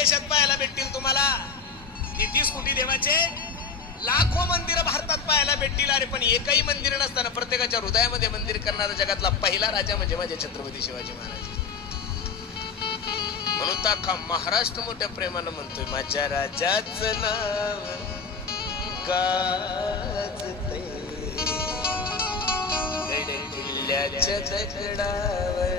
देशात पाहायला भेटतील तुम्हाला. 30 कोटी देवाचे लाखो मंदिर भारतात पाहायला भेटतील. अरे पण एकही मंदिर नसताना प्रत्येकाच्या हृदयामध्ये मंदिर करणारा जगातला पहिला राजा म्हणजे माझे छत्रपती शिवाजी महाराज. म्हणून तर अख्खा महाराष्ट्र मोठ्या प्रेमानं म्हणतोय माझ्या राजाचं नाव गाजतंय गड किल्ल्याच्या दगडावर.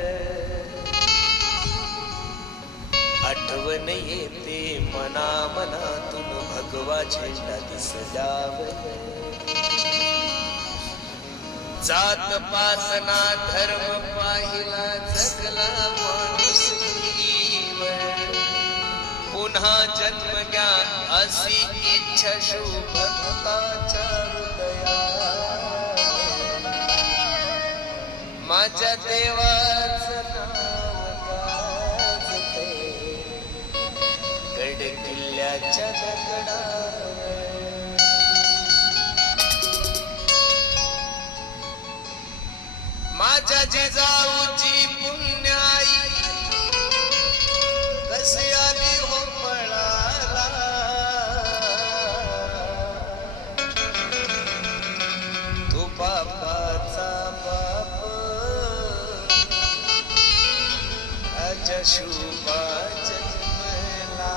आठवण येते मना मनातून भगवा झेंडा दिसल्यावर. जात पासना धर्म पाहिला जगला माणूस पुन्हा जन्म घ्या अशी इच्छा शुभक्ताच्या हृदयात. माझ्या देवाचं नाव गाजतंय गड किल्ल्याच्या दगडावर. माझ्या जिजाऊची पुण्याई कशी आली हो पळाला. तू बापाचा बाप राजा शुभा जन्मला.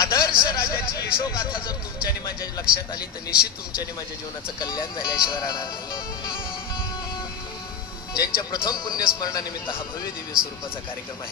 आदर्श राजाची यशोगाथा जर तुमच्या आणि माझ्या लक्षात आली तर निश्चित तुमच्या आणि माझ्या जीवनाचं कल्याण झाल्याशिवाय राहणार नाही. ज्यांच्या प्रथम पुण्यस्मरणानिमित्त हा भव्य दिव्य स्वरूपाचा कार्यक्रम आहे.